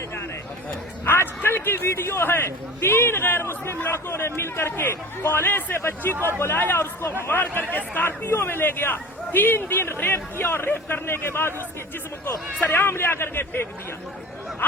करने जा रहे हैं। आज कल की वीडियो है, 3 गैर मुस्लिम लड़कों ने मिल करके कॉलेज से बच्ची को बुलाया और उसको मार करके स्कॉर्पियो में ले गया। 3 दिन रेप किया और रेप करने के बाद उसके जिस्म को सरेआम ले आकर के फेंक दिया।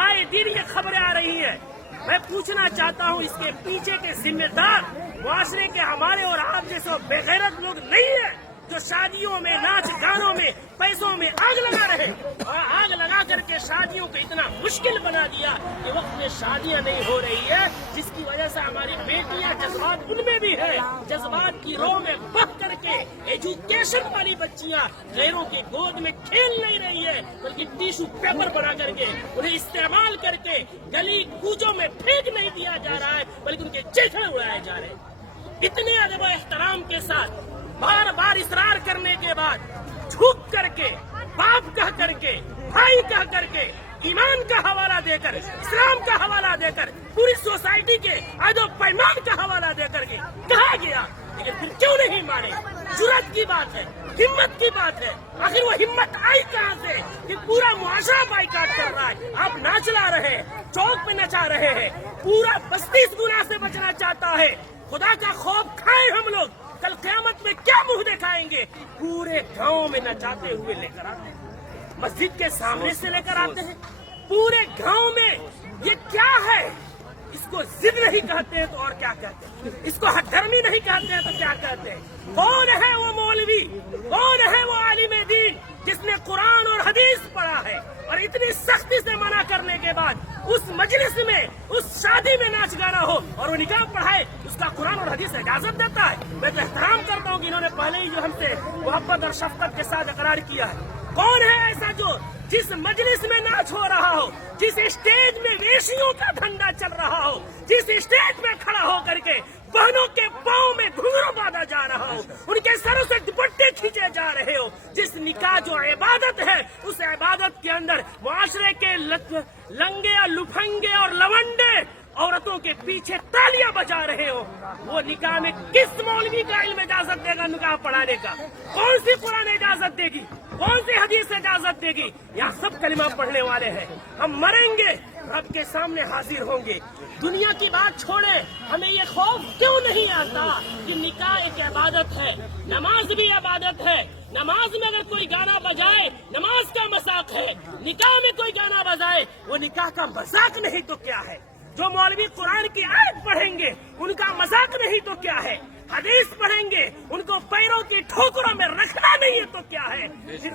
आए दिन ये खबरें आ रही है। मैं पूछना चाहता हूँ, इसके पीछे के जिम्मेदार मुआशरे के हमारे और आप जैसे बेगैरत लोग नहीं है जो शादियों में, नाच गानों में, पैसों में आग लगा रहे और आग लगा करके शादियों को इतना मुश्किल बना दिया कि वक्त में शादियां नहीं हो रही है, जिसकी वजह से हमारी बेटियां जज्बात उनमें भी है, जज्बात की रो में बह करके एजुकेशन वाली बच्चियां गैरों की गोद में खेल नहीं रही है, बल्कि टिश्यू पेपर बना करके उन्हें इस्तेमाल करके गली कूचों में फेंक नहीं दिया जा रहा है, बल्कि उनके चेहरे उड़ाए जा रहे हैं। इतने अदब एहतराम के साथ बार बार इसरार करने के बाद झुक करके, बाप कह करके, भाई कह करके, ईमान का हवाला देकर, इस्लाम का हवाला देकर, पूरी सोसाइटी के अदब पैमान का हवाला देकर के कहा गया, लेकिन फिर क्यों नहीं माने? जुर्रत की बात है, हिम्मत की बात है। आखिर वो हिम्मत आई कहाँ से कि पूरा मुआशरा बाइकाट कर रहा है? आप नाच ला रहे हैं, चौक पे नचा रहे हैं, पूरा बस्ती इस गुनाह से बचना चाहता है। खुदा का खौफ खाए हम लोग, कल क़यामत में क्या मुंह दिखाएंगे? पूरे गांव में नचाते हुए लेकर आते हैं, मस्जिद के सामने से लेकर आते हैं, पूरे गांव में। ये क्या है? इसको जिद नहीं कहते हैं तो और क्या कहते हैं? इसको हठधर्मी नहीं कहते हैं तो क्या कहते हैं? कौन है वो मौलवी, कौन है वो आलिम दीन जिसने कुरान और हदीस पढ़ा है और इतनी सख्ती से मना करने के बाद उस मजलिस में, उस शादी में नाच गाना हो और वो निकाह पढ़ाए, उसका कुरान और हदीस इजाजत देता है? मैं तो एहतराम करता हूँ कि इन्होंने पहले ही जो हमसे मोहब्बत और शफकत के साथ इकरार किया है। कौन है ऐसा जो जिस मजलिस में नाच हो रहा हो, जिस स्टेज में वेशियों का धंधा चल रहा हो, जिस स्टेज में खड़ा हो करके बहनों के पाँव में घुंघरू बांधा जा रहा हो, उनके सरों से दुपट्टे खींचे जा रहे हो, जिस निकाह जो इबादत है उस इबादत के अंदर मुआशरे के लंगे और लुफंगे और लवंडे औरतों के पीछे तालियां बजा रहे हो, वो निकाह में किस मौलवी का इल्म इजाजत देगा निकाह पढ़ाने का? कौन सी कुरान इजाजत देगी? कौन सी हदीस इजाजत देगी? यहाँ सब कलिमा पढ़ने वाले हैं। हम मरेंगे, रब के सामने हाजिर होंगे। दुनिया की बात छोड़े, हमें ये खौफ क्यों नहीं आता कि निकाह एक इबादत है, नमाज भी इबादत है। नमाज में अगर कोई गाना बजाए, नमाज का मजाक है। निकाह में कोई गाना बजाए, वो निकाह का मजाक नहीं तो क्या है? जो मौलवी कुरान की आयत पढ़ेंगे उनका मजाक नहीं तो क्या है? हदीस पढ़ेंगे उनको पैरों की ठोकरों में रखना नहीं है तो क्या है?